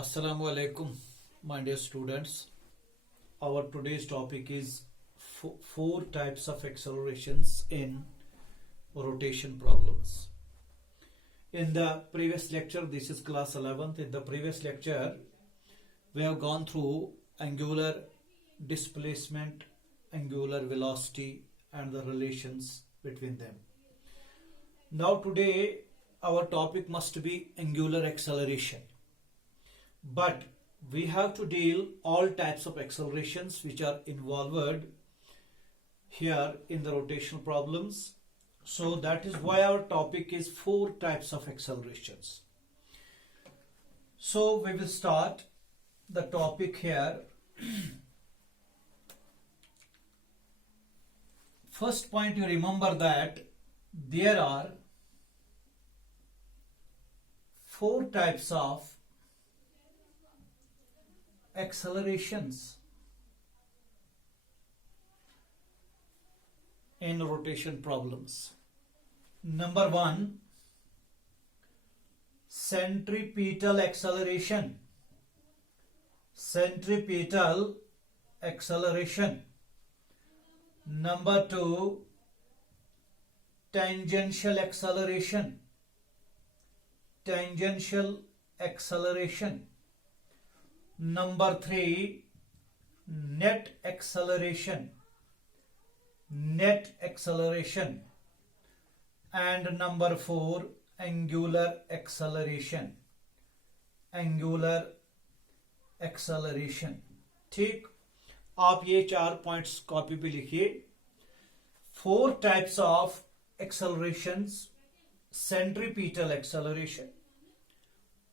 Assalamu alaikum, my dear students. Our today's topic is four types of accelerations in rotation problems. In the previous lecture, this is class 11th. In the previous lecture, we have gone through angular displacement, angular velocity, and the relations between them. Now, today, our topic must be angular acceleration. But we have to deal all types of accelerations which are involved here in the rotational problems. So that is why our topic is four types of accelerations. So we will start the topic here. First point, you remember that there are four types of accelerations in rotation problems. Number one, centripetal acceleration. Centripetal acceleration. Number two, tangential acceleration. Tangential acceleration. Number three, net acceleration. Net acceleration. And number four, angular acceleration. Angular acceleration. ठीक, आप ये चार points copy पे लिखिए. Four types of accelerations: centripetal acceleration,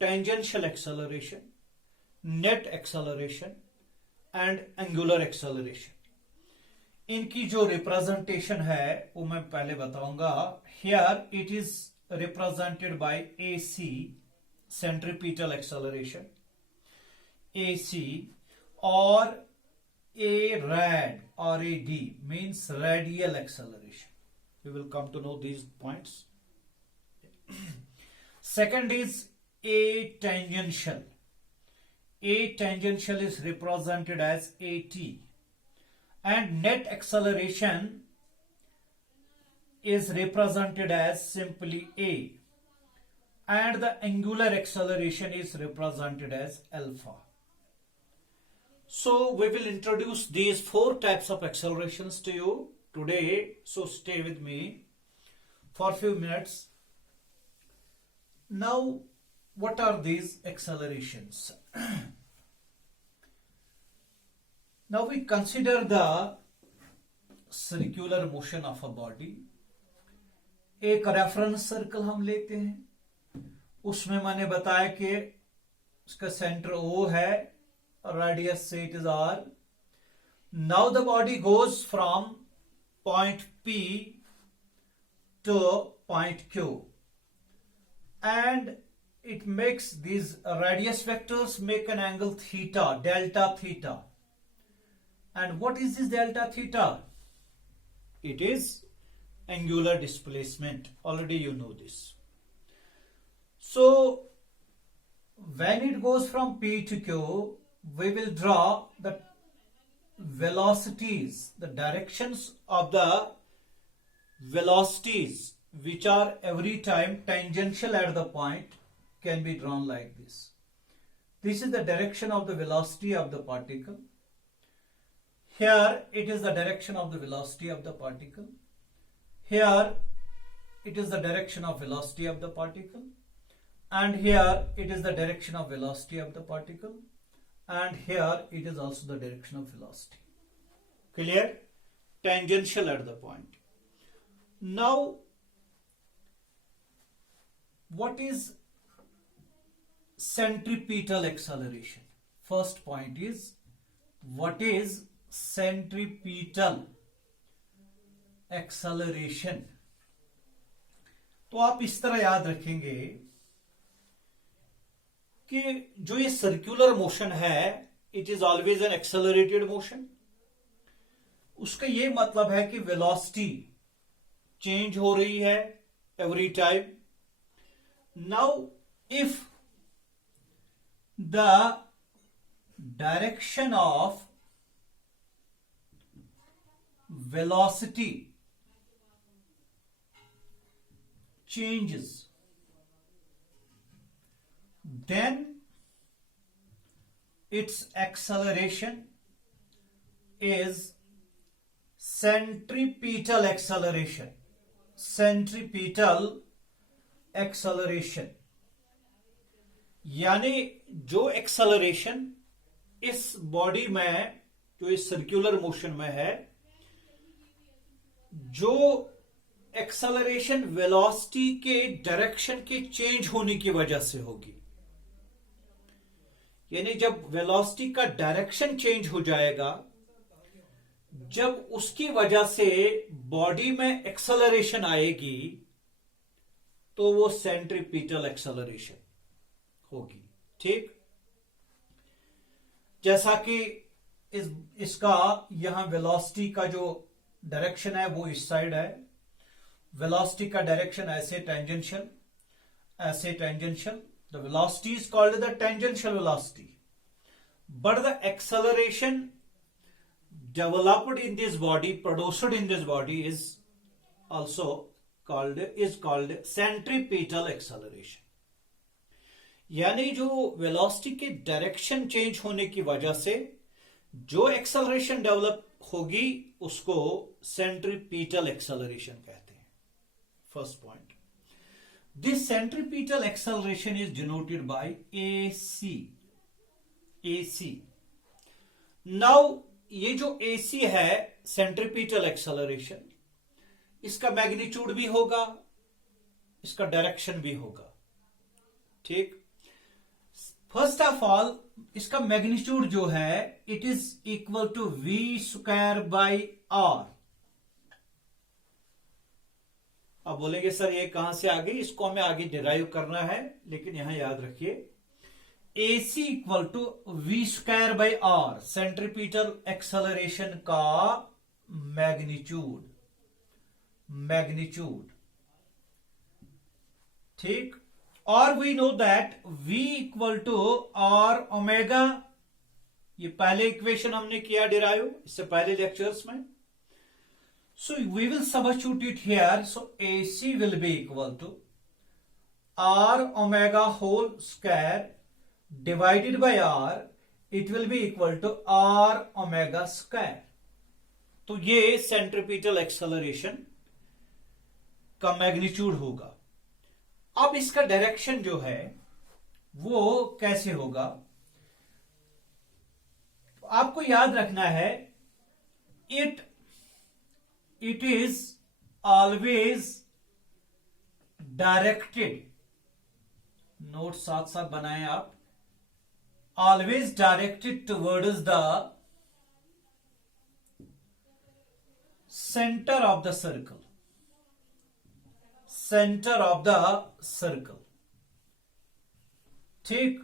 tangential acceleration, net acceleration and angular acceleration. इनकी जो representation है वो मैं पहले बताऊंगा. Here it is represented by AC, centripetal acceleration, AC, or ARAD or AD means radial acceleration. We will come to know these points. Second is atangential. Atangential is represented as AT, and net acceleration is represented as simply A, and the angular acceleration is represented as alpha. So we will introduce these four types of accelerations to you today, so stay with me for a few minutes. Now, what are these accelerations? Now we consider the circular motion of a body. एक reference circle हम लेते हैं, उसमें मैंने बताया कि उसका centre O है, रेडियस से it is R. Now the body goes from point P to point Q, and it makes these radius vectors make an angle theta, delta theta. And what is this delta theta? It is angular displacement. Already you know this. So when it goes from P to Q, we will draw the velocities, the directions of the velocities which are every time tangential at the point can be drawn like this. This is the direction of the velocity of the particle. Here it is the direction of the velocity of the particle. Here it is the direction of velocity of the particle. And here it is the direction of velocity of the particle. And here it is also the direction of velocity. Clear? Tangential at the point. Now, what is centripetal acceleration? First point is, what is centripetal acceleration? तो आप इस तरह याद रखेंगे कि जो ये circular motion है, it is always an accelerated motion. उसका ये मतलब है कि वेलोसिटी चेंज हो रही है every time. Now if the direction of velocity changes, then its acceleration is centripetal acceleration. Centripetal acceleration यानी जो एक्सेलरेशन इस बॉडी में, जो इस सर्कुलर मोशन में है, जो एक्सेलरेशन वेलोसिटी के डायरेक्शन के चेंज होने की वजह से होगी, यानी जब वेलोसिटी का डायरेक्शन चेंज हो जाएगा, जब उसकी वजह से बॉडी में एक्सेलरेशन आएगी, तो वो सेंट्रीपिटल एक्सेलरेशन होगी। ठीक, जैसा कि इसका यहां वेलोसिटी का जो डायरेक्शन है वो इस साइड है, वेलोसिटी का डायरेक्शन ऐसे टेंजेंशियल, ऐसे tangential, the velocity is called the tangential velocity, but the acceleration developed in this body, produced in this body, is also called centripetal acceleration। यानी जो वेलोसिटी के डायरेक्शन चेंज होने की वजह से जो एक्सेलरेशन डेवलप होगी उसको सेंट्रीपिटल एक्सेलरेशन कहते हैं। First point, this centripetal acceleration is denoted by AC। now ये जो AC है centripetal acceleration, इसका मैग्नीट्यूड भी होगा, इसका डायरेक्शन भी होगा। ठीक, फर्स्ट ऑफ ऑल इसका मैग्नीट्यूड जो है it is equal to v square by r। अब बोलेंगे सर ये कहां से आ गई, इसको हमें आगे डिराइव करना है, लेकिन यहां याद रखिए AC equal to v square by r, centripetal acceleration का मैग्नीट्यूड। ठीक, और we know that v equal to r omega, ये पहले इक्वेशन हमने किया डिराइव इससे पहले लेक्चर्स में। So we will substitute it here. So AC will be equal to r omega whole square divided by r. It will be equal to r omega square. तो ये centripetal acceleration का magnitude होगा। अब इसका direction जो है वो कैसे होगा, आपको याद रखना है, it is always directed, note साथ साथ बनाएं आप, always directed towards the center of the circle, center of the circle। ठीक,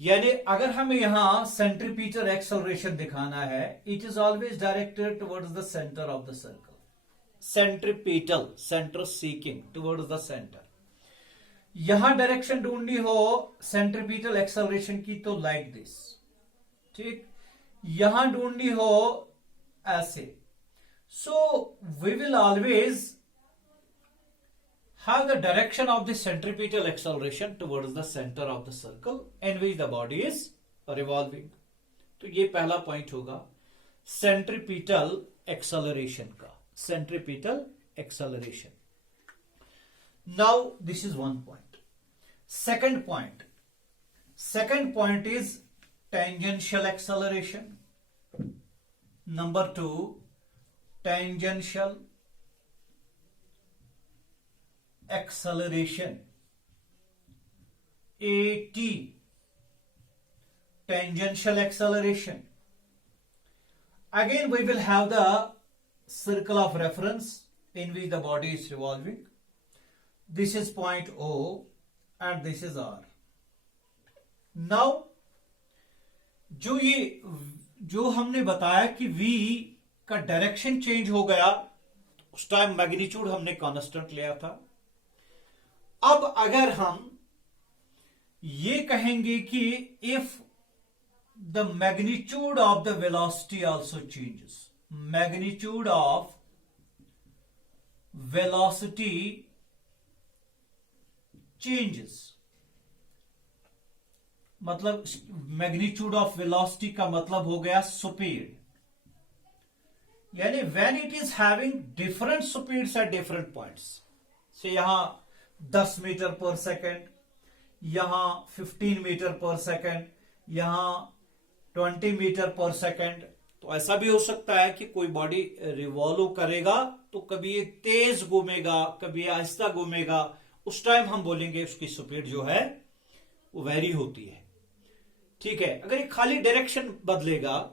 यानी अगर हमें यहां सेंट्रीपिटल एक्सेलरेशन दिखाना है, it is always directed towards the centre of the circle. Centripetal, centre seeking towards the centre. यहां डायरेक्शन ढूंढनी हो सेंट्रीपिटल एक्सेलरेशन की तो लाइक दिस। ठीक, यहां ढूंढनी हो ऐसे। So we will always have the direction of the centripetal acceleration towards the center of the circle in which the body is revolving। तो ये पहला पॉइंट होगा सेंट्रीपिटल एक्सेलरेशन का, centripetal acceleration. Now this is one point. Second point is tangential acceleration. Number 2, tangential acceleration, AT, tangential acceleration। Again we will have the circle of reference in which the body is revolving. This is point O and this is R। Now जो हमने बताया कि V का direction change हो गया, उस time magnitude हमने constant लिया था। अब अगर हम ये कहेंगे कि if the magnitude of the velocity also changes, magnitude of velocity changes, मतलब मैग्नीट्यूड ऑफ वेलोसिटी का मतलब हो गया स्पीड, यानी when it is having different speeds at different points, से यहां 10 मीटर पर सेकेंड, यहां 15 मीटर पर सेकेंड, यहां 20 मीटर पर सेकेंड। तो ऐसा भी हो सकता है कि कोई बॉडी रिवॉल्व करेगा तो कभी ये तेज घूमेगा, कभी आहिस्ता घूमेगा, उस टाइम हम बोलेंगे उसकी स्पीड जो है वो वेरी होती है। ठीक है, अगर ये खाली डायरेक्शन बदलेगा,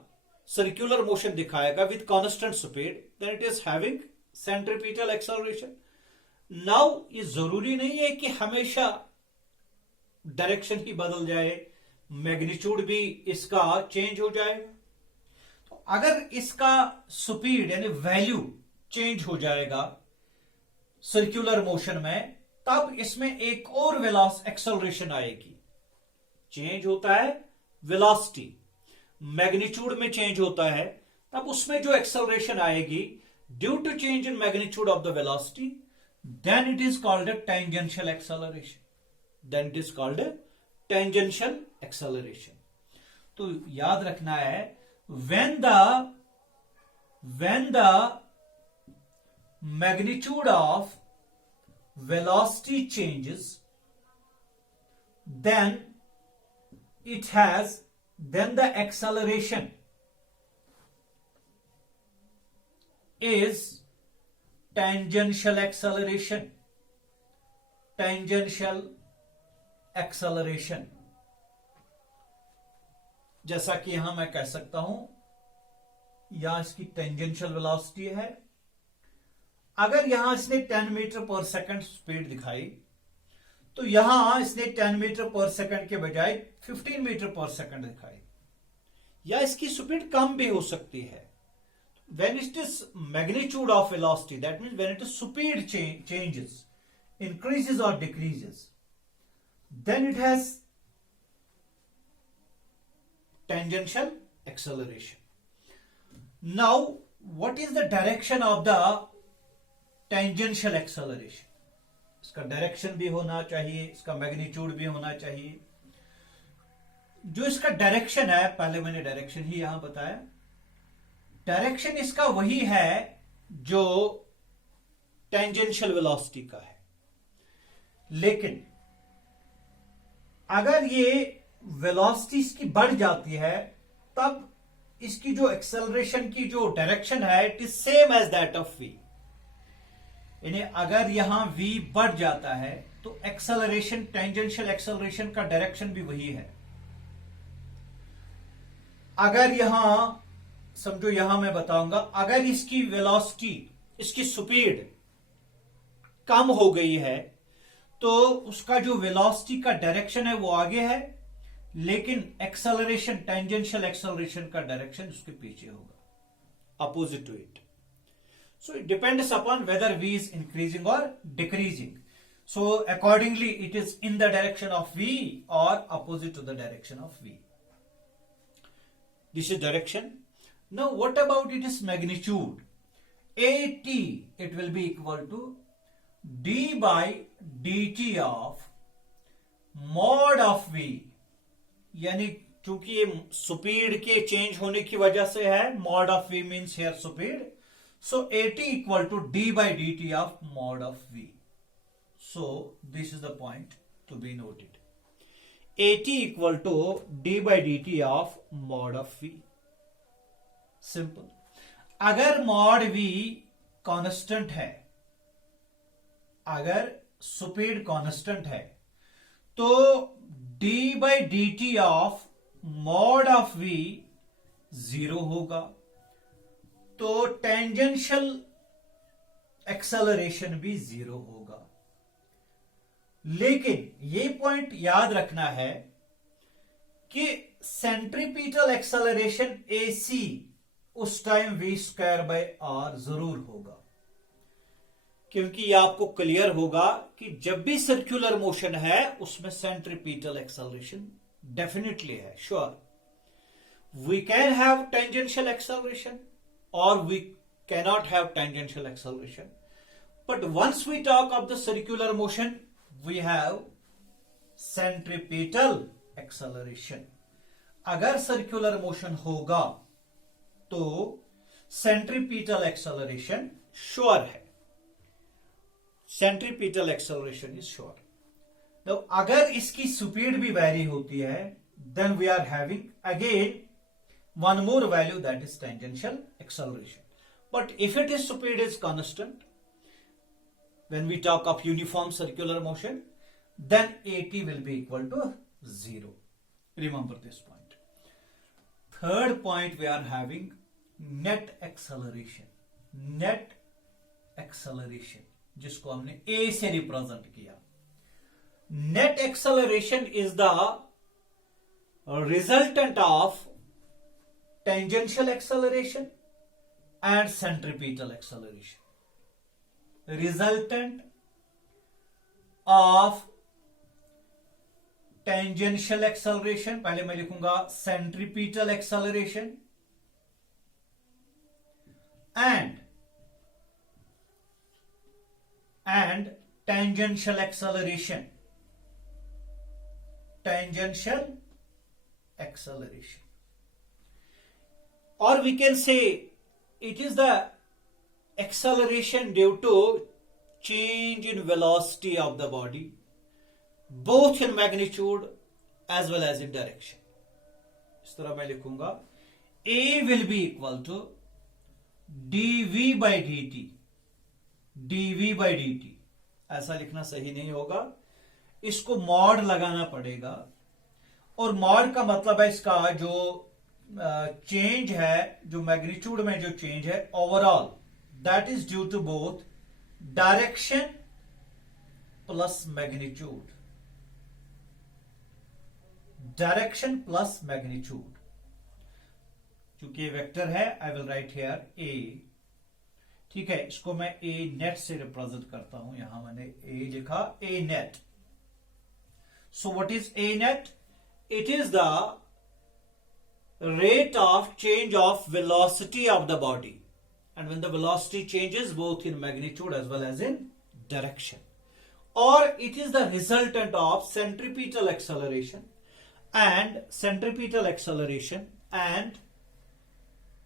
सर्कुलर मोशन दिखाएगा with constant speed, then it is having centripetal acceleration. Now ये जरूरी नहीं है कि हमेशा डायरेक्शन ही बदल जाए, मैग्नीट्यूड भी इसका चेंज हो जाए। तो अगर इसका स्पीड यानी वैल्यू चेंज हो जाएगा सर्कुलर मोशन में, तब इसमें एक और वेलोसिटी एक्सेलरेशन आएगी। चेंज होता है वेलोसिटी, मैग्नीट्यूड में चेंज होता है, तब उसमें जो एक्सेलरेशन आएगी due to change in magnitude of the velocity, then it is called a tangential acceleration, then it is called a tangential acceleration. तो याद रखना है, when the magnitude of velocity changes, then the acceleration is tangential acceleration, tangential acceleration। जैसा कि यहां मैं कह सकता हूं, यहां इसकी टेंजेंशियल वेलोसिटी है, अगर यहां इसने 10 मीटर पर सेकंड स्पीड दिखाई, तो यहां इसने 10 मीटर पर सेकंड के बजाय 15 मीटर पर सेकंड दिखाई, या इसकी स्पीड कम भी हो सकती है। when it is magnitude of velocity, that means when it is speed changes, increases or decreases, then it has tangential acceleration. Now what is the direction of the tangential acceleration? इसका direction भी होना चाहिए, इसका magnitude भी होना चाहिए। जो इसका डायरेक्शन है, पहले मैंने डायरेक्शन ही यहां बताया, डायरेक्शन इसका वही है जो टेंजेंशियल वेलोसिटी का है। लेकिन अगर ये वेलोसिटी इसकी बढ़ जाती है, तब इसकी जो एक्सेलरेशन की जो डायरेक्शन है, it is same as that of v। यानी अगर यहां v बढ़ जाता है तो एक्सेलरेशन, टेंजेंशियल एक्सेलरेशन का डायरेक्शन भी वही है। अगर यहां समझो, यहां मैं बताऊंगा, अगर इसकी वेलोसिटी, इसकी स्पीड कम हो गई है, तो उसका जो वेलोसिटी का डायरेक्शन है वो आगे है, लेकिन एक्सेलरेशन, टेंजेंशियल एक्सेलरेशन का डायरेक्शन उसके पीछे होगा, opposite to it. So it depends upon whether v is increasing और decreasing. So accordingly it is in the direction of v और opposite to the direction of v। This is direction. Now what about its magnitude? At, it will be equal to d by dt of mod of v, यानी चूंकि ये speed के change होने की वजह से है, mod of v means here speed, so at equal to d by dt of mod of v. So this is the point to be noted. At equal to d by dt of mod of v. Simple. अगर mod v constant है, अगर speed constant है, तो d by D T of mod of v 0 होगा, तो tangential acceleration भी 0 होगा। लेकिन ये पॉइंट याद रखना है कि सेंट्रीपिटल एक्सेलरेशन AC उस टाइम v² बाय r जरूर होगा, क्योंकि ये आपको क्लियर होगा कि जब भी सर्कुलर मोशन है उसमें सेंट्रीपिटल एक्सेलरेशन डेफिनेटली है, sure. We can have tangential acceleration और we cannot have tangential acceleration, but once we talk of the circular motion we have centripetal acceleration. अगर सर्कुलर मोशन होगा तो सेंट्रीपिटल एक्सेलरेशन श्योर है. Centripetal acceleration is sure. तो अगर इसकी speed भी vary होती है then we are having again one more value that is tangential acceleration. But if it is speed is constant when we talk of uniform circular motion then AT will be equal to 0. Remember this point. Third point, we are having net acceleration. Net acceleration, जिसको हमने A से represent किया. Net acceleration is the resultant of tangential acceleration and centripetal acceleration. Resultant of tangential acceleration, पहले मैं लिखूंगा centripetal acceleration, and tangential acceleration. Tangential acceleration, और we can say it is the acceleration due to change in velocity of the body both in magnitude as well as in direction. इस तरह मैं लिखूंगा A will be equal to dv by dt. dv by dt ऐसा लिखना सही नहीं होगा, इसको मॉड लगाना पड़ेगा. और मॉड का मतलब है इसका जो चेंज है, जो मैग्नीट्यूड में जो चेंज है overall, that is due to both direction plus magnitude. Direction plus magnitude. चूंकि वेक्टर है I will write here A. ठीक है, इसको मैं ए नेट से रिप्रेजेंट करता हूं. यहां मैंने ए लिखा, a net. So what is a net? It is the rate of change of velocity of the body, and when the velocity changes both in magnitude as well as in direction, or it is the resultant of centripetal acceleration and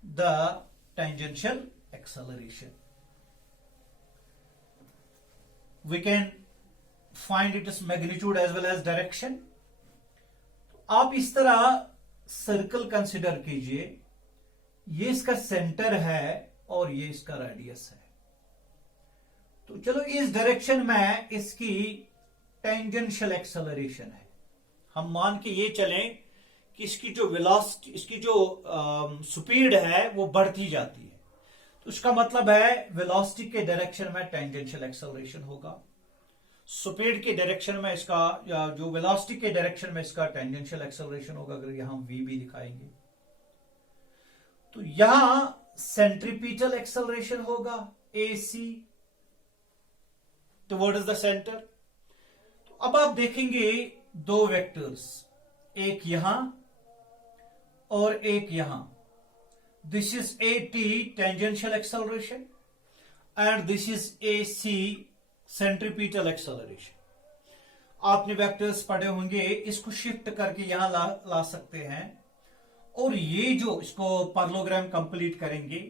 the tangential acceleration. We can find its magnitude as well as direction. आप इस तरह circle consider कीजिए, ये इसका centre है और ये इसका रेडियस है. तो चलो इस डायरेक्शन में इसकी टेंजेंशियल एक्सेलरेशन है. हम मान के ये चलें कि इसकी जो वेलोसिटी, इसकी जो स्पीड है वो बढ़ती जाती है. तो उसका मतलब है वेलोसिटी के डायरेक्शन में टेंजेंशियल एक्सेलरेशन होगा, स्पीड के डायरेक्शन में इसका, या जो वेलोसिटी के डायरेक्शन में इसका टेंजेंशियल एक्सेलरेशन होगा. अगर यहां v भी दिखाएंगे तो यहां सेंट्रीपिटल एक्सेलरेशन होगा AC टुवर्ड्स द सेंटर. तो अब आप देखेंगे दो वेक्टर्स, एक यहां और एक यहां. This is AT tangential acceleration and this is AC centripetal acceleration. आपने वेक्टर्स पढ़े होंगे, इसको शिफ्ट करके यहां ला सकते हैं, और ये जो इसको पैरेललोग्राम कंप्लीट करेंगे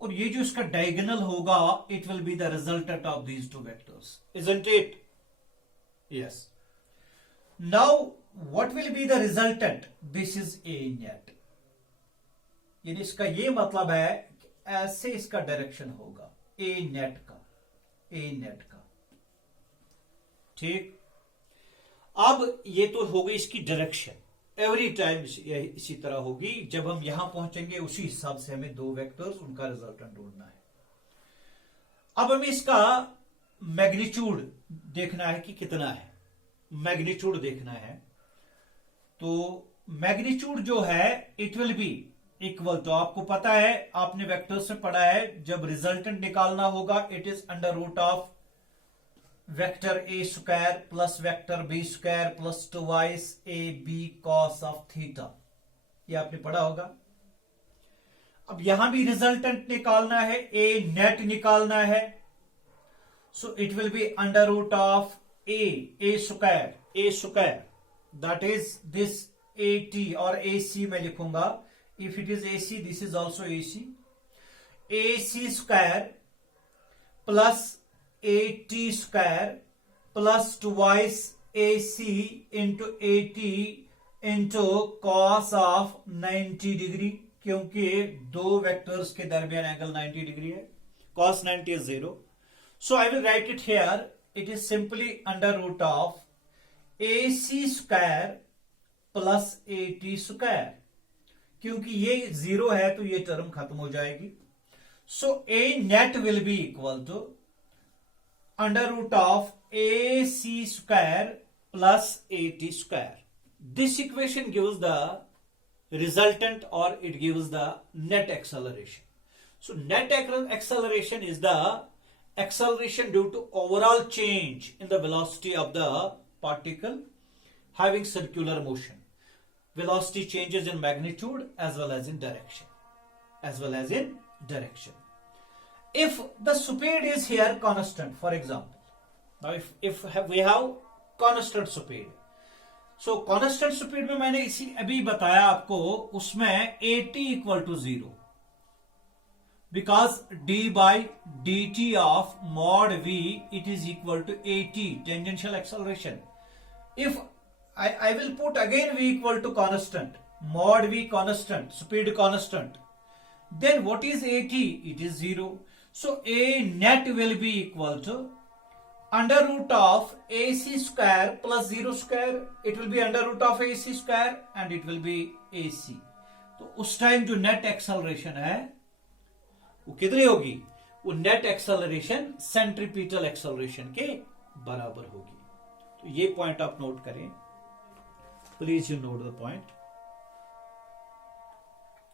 और ये जो इसका डायगोनल होगा, it will be the resultant of these two vectors, isn't it? Yes. Now what will be the resultant? This is A net. यानी इसका ये मतलब है कि ऐसे इसका डायरेक्शन होगा A नेट का, A नेट का. ठीक. अब ये तो हो गई इसकी डायरेक्शन, एवरी टाइम इसी तरह होगी. जब हम यहां पहुंचेंगे उसी हिसाब से हमें दो वेक्टर्स, उनका रिजल्टेंट ढूंढना है. अब हमें इसका मैग्नीट्यूड देखना है कि कितना है, मैग्नीट्यूड देखना है. तो मैग्नीट्यूड जो है it will be equal to, आपको पता है, आपने वेक्टर्स में पढ़ा है, जब रिजल्टेंट निकालना होगा it is under root of vector A square plus vector B square plus twice A B cos of theta, ये आपने पढ़ा होगा। अब यहां भी रिजल्टेंट निकालना है, ए नेट निकालना है, so it will be under root of A square that is this A T और ए सी में लिखूंगा, if it is A C this is also A C square plus A T square plus twice A C into A T into cos of 90 degree, क्योंकि दो vectors के दरमियान angle 90 degree है, cos 90 is 0. So I will write it here. It is simply under root of AC square plus AT square. क्योंकि ये 0 है तो ये टर्म खत्म हो जाएगी. So A net will be equal to under root of AC square plus AT square. This equation gives the resultant or it gives the net acceleration. So net acceleration is the acceleration due to overall change in the velocity of the particle having circular motion. Velocity changes in magnitude as well as in direction. If the speed is here constant, for example, now if we have constant speed, so constant speed में मैंने इसी अभी बताया आपको, उसमें AT equal to 0 because d by D T of mod v it is equal to AT tangential acceleration. If I will put again v equal to constant, mod v constant, speed constant, then what is AT? It is 0. So A net will be equal to under root of AC square plus 0 square. It will be under root of AC square and it will be AC. तो उस time जो net acceleration है वो कितनी होगी? वो net acceleration centripetal acceleration के बराबर होगी. तो ये पॉइंट आप नोट करें, please you note the point.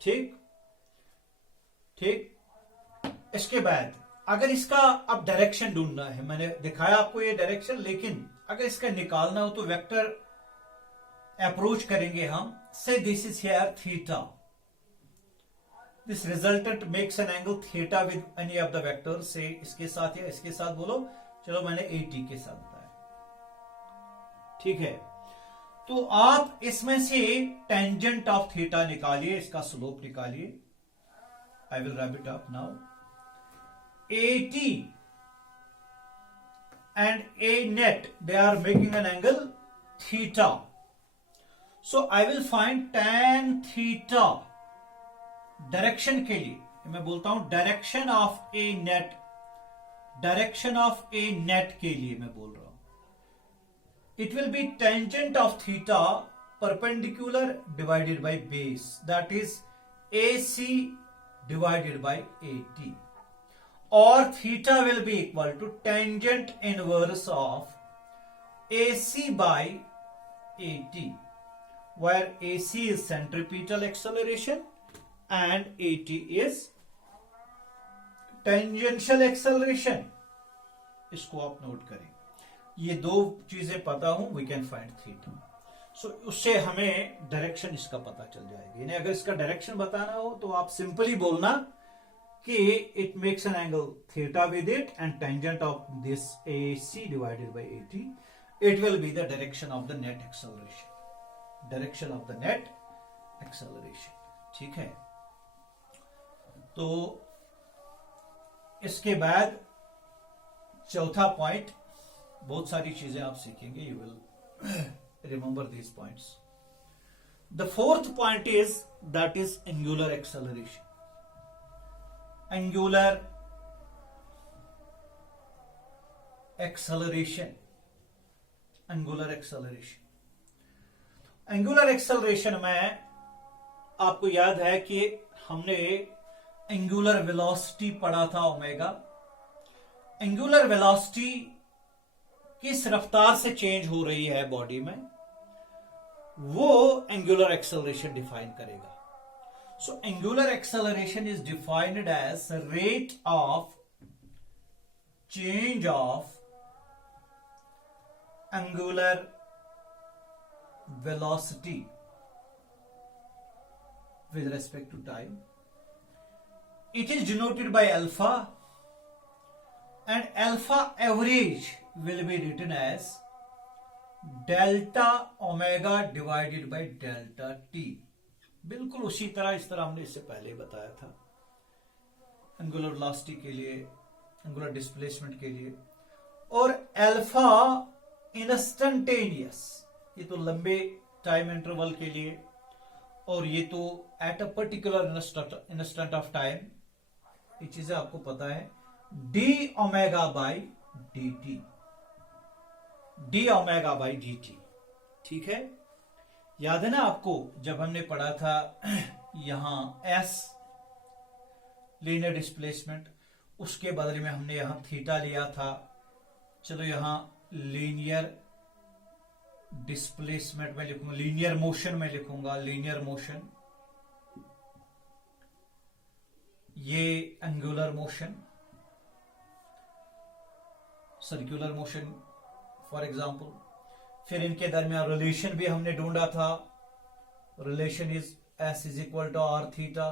ठीक. इसके बाद अगर इसका अब डायरेक्शन ढूंढना है, मैंने दिखाया आपको ये डायरेक्शन, लेकिन अगर इसका निकालना हो तो वेक्टर अप्रोच करेंगे हम. से this is here theta, this resultant makes an angle theta with any of the vector. से इसके साथ या इसके साथ बोलो, चलो मैंने AT के साथ बताया. ठीक है, तो आप इसमें से टेंजेंट ऑफ थीटा निकालिए, इसका स्लोप निकालिए. I will wrap it up now. AT and A net, they are making an angle theta. So I will find tan theta. Direction के लिए मैं बोलता हूं direction of A net, direction of A net के लिए मैं बोल रहा हूं. It will be tangent of theta perpendicular divided by base, that is AC divided by AT. Or theta will be equal to tangent inverse of AC by AT, where AC is centripetal acceleration and AT is tangential acceleration. इसको आप note करें. ये दो चीजें पता हूं, we can find theta. So उससे हमें डायरेक्शन इसका पता चल जाएगी. यानी अगर इसका डायरेक्शन बताना हो तो आप सिंपली बोलना कि it makes an angle theta with it and tangent of this AC divided by AT, it will be the direction of the net acceleration. Direction of the net acceleration. ठीक है, तो इसके बाद चौथा पॉइंट, बहुत सारी चीजें आप सीखेंगे, you will remember these points. The fourth point is, that is angular acceleration. Angular acceleration. Angular acceleration. Angular acceleration में आपको याद है कि हमने एंगुलर वेलोसिटी पढ़ा था ओमेगा. एंगुलर वेलोसिटी किस रफ्तार से चेंज हो रही है बॉडी में, वो एंगुलर एक्सेलरेशन डिफाइन करेगा. So angular acceleration is defined as rate of change of angular velocity with respect to time. It is denoted by alpha, and alpha average will be written as delta omega divided by delta t. बिल्कुल उसी तरह, इस तरह हमने इससे पहले बताया था एंगुलर वेलोसिटी के लिए, एंगुलर डिस्प्लेसमेंट के लिए. और अल्फा इंस्टेंटेनियस, ये तो लंबे टाइम इंटरवल के लिए, और ये तो at a particular instant of time. ये चीजें आपको पता है. D omega by D T, D omega by D T. ठीक है, याद है ना आपको जब हमने पढ़ा था यहां एस लीनियर डिस्प्लेसमेंट, उसके बदले में हमने यहां थीटा लिया था. चलो यहां लीनियर डिस्प्लेसमेंट में लिखूंगा, लीनियर मोशन में लिखूंगा, लीनियर मोशन. ये angular motion, circular motion for example. फिर इनके दरमियान रिलेशन भी हमने ढूंढा था. Relation is S is equal to R theta.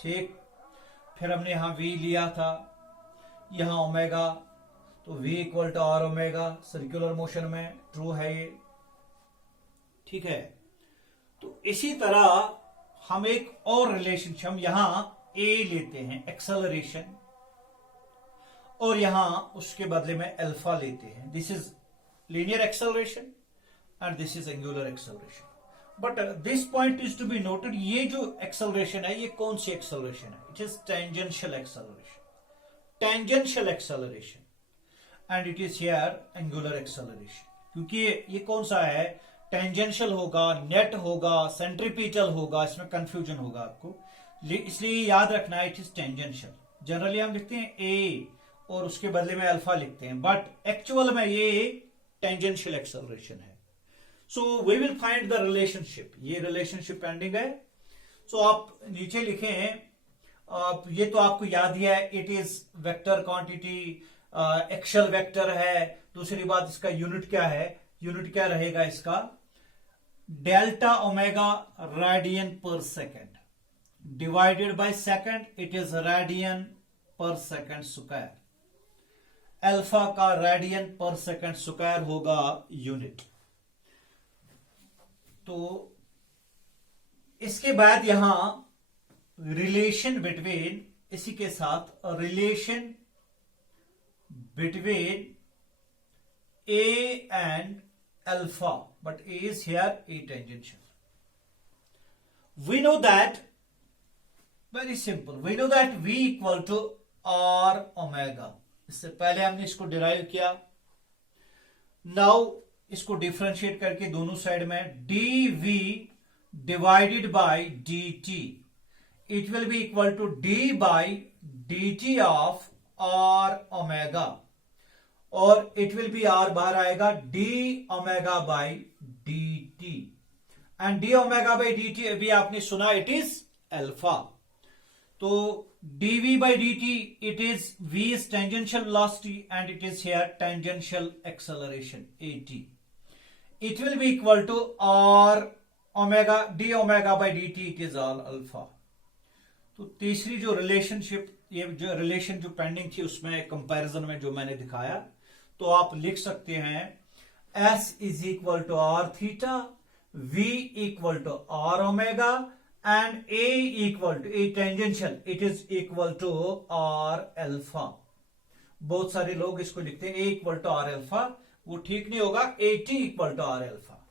ठीक, फिर हमने यहां वी लिया था, यहां ओमेगा, तो v equal to R omega. Circular motion में ट्रू है ये. ठीक है, तो इसी तरह हम एक और रिलेशनशिप, हम यहां a लेते हैं एक्सेलरेशन, और यहां उसके बदले में अल्फा लेते हैं. This is linear acceleration and this is angular acceleration. But this point is to be noted, ये जो एक्सेलरेशन है ये कौन सी एक्सेलरेशन है? It is tangential acceleration, tangential acceleration, and it is here angular acceleration. क्योंकि ये कौन सा है? टेंजेंशियल होगा, नेट होगा, सेंट्रीपिटल होगा, इसमें कंफ्यूजन होगा आपको, इसलिए याद रखना है इट इज टेंजेंशियल. जनरली हम लिखते हैं ए और उसके बदले में अल्फा लिखते हैं, बट एक्चुअल में ये टेंजेंशियल एक्सेलरेशन है. So we will find the relationship. ये रिलेशनशिप पेंडिंग है. सो आप नीचे लिखें, ये तो आपको याद ही है, it is vector quantity, axial vector है. दूसरी बात, इसका यूनिट क्या है? यूनिट क्या रहेगा इसका? डेल्टा ओमेगा रेडियन पर second divided by second, it is radian पर सेकेंड स्क्वायर. अल्फा का रेडियन पर सेकेंड स्क्वायर होगा यूनिट. तो इसके बाद यहां रिलेशन बिटवीन, इसी के साथ relation between A and alpha, but A is here A tangential. We know that, very simple, we know that V equal to R omega. इससे पहले हमने इसको डिराइव किया. नाउ इसको डिफरेंशिएट करके दोनों साइड में dV divided by dt, it will be equal to d by dt of R omega, और it will be R bar आएगा D omega by D T. And D omega by D T अभी आपने सुना, it is alpha. तो dv by D T, it is v is tangential velocity and it is here tangential acceleration at. It will be equal to R omega D omega by D T, it is all alpha. तो तीसरी जो relationship, ये जो relation जो pending थी उसमें comparison में जो मैंने दिखाया, तो आप लिख सकते हैं S is equal to R theta, V equal to R omega, and A equal to A tangential, it is equal to R alpha. बहुत सारे लोग इसको लिखते हैं A equal to R alpha, वो ठीक नहीं होगा, AT equal to R alpha.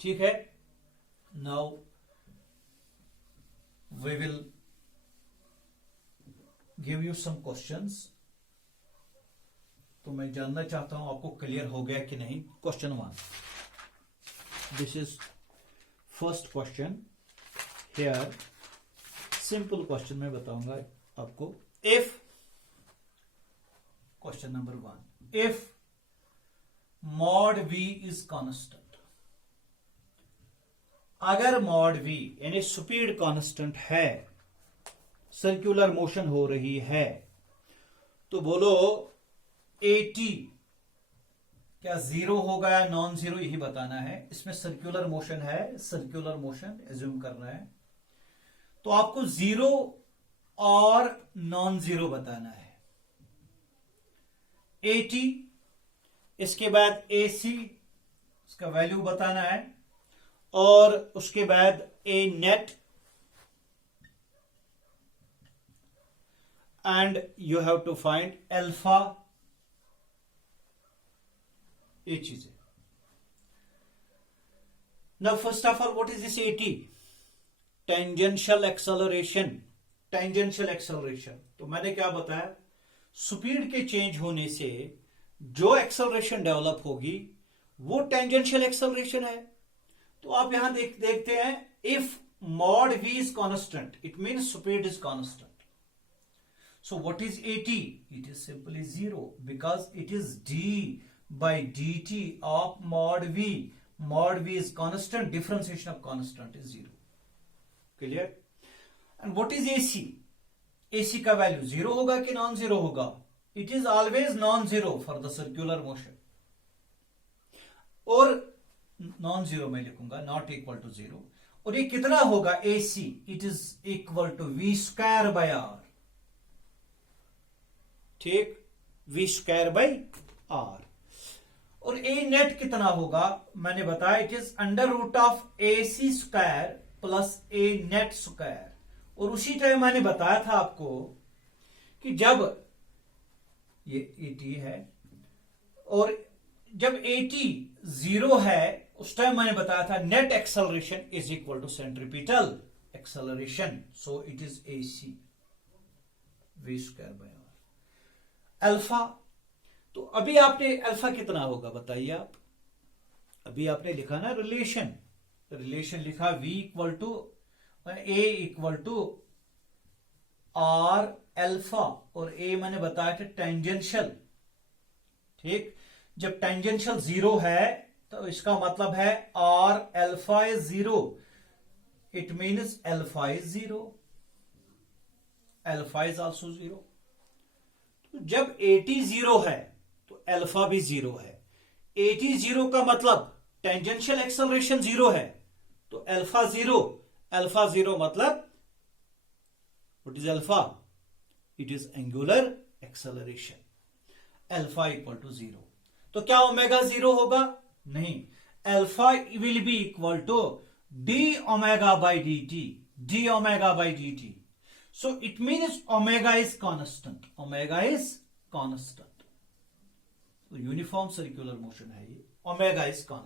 ठीक है, now we will give you some questions. तो मैं जानना चाहता हूं आपको क्लियर हो गया कि नहीं. Question 1, this is first question here. Simple question मैं बताऊंगा आपको. If, question number 1, if mod v is constant, अगर मॉड v यानी स्पीड कांस्टेंट है, सर्कुलर मोशन हो रही है, तो बोलो at क्या जीरो होगा या नॉन जीरो यही बताना है। इसमें सर्कुलर मोशन है, सर्कुलर मोशन एज्यूम करना है, तो आपको जीरो और नॉन जीरो बताना है। 80, इसके बाद AC इसका वैल्यू बताना है, और उसके बाद A net, and you have to find alpha, ये चीजें। Now first of all what is this 80? Tangential acceleration. Tangential acceleration तो मैंने क्या बताया, स्पीड के चेंज होने से जो एक्सेलरेशन डेवलप होगी वो टेंजेंशियल एक्सेलरेशन है। तो आप यहां देखते हैं, if mod v is constant it means speed is constant. So what is 80? It is simply 0 because it is d by dt of mod v. Mod v is constant, differentiation of constant is 0. Clear? And what is AC? AC का value 0 होगा कि non zero होगा? It is always non-zero for the circular motion. और non zero में लिखूंगा not equal to 0। और ये कितना होगा AC? It is equal to v square by r. ठीक, v स्क्वायर बाई r। और a नेट कितना होगा मैंने बताया, it is under root of AC square plus a net square. और उसी टाइम मैंने बताया था आपको कि जब ये 80 है और जब 80 0 है उस टाइम मैंने बताया था net acceleration is equal to centripetal acceleration, so it is AC v square by r। Alpha, तो अभी आपने अल्फा कितना होगा बताइए आप। अभी आपने लिखा ना रिलेशन, रिलेशन लिखा v equal to a equal to r alpha, और a मैंने बताया था टेंजेंशियल। ठीक, जब टेंजेंशियल 0 है तो इसका मतलब है r alpha is 0, it means alpha is 0, alpha is also 0। जब 80 0 है तो अल्फा भी 0 है। 80 0 का मतलब टेंजेंशियल एक्सेलरेशन 0 है, तो अल्फा 0, अल्फा 0 मतलब what is alpha? It is angular acceleration, alpha equal to 0। तो क्या ओमेगा 0 होगा? नहीं, alpha will be equal to d omega by dt, d omega by dt। So it means omega is constant. Omega is constant. So uniform circular motion है ये. Omega is constant.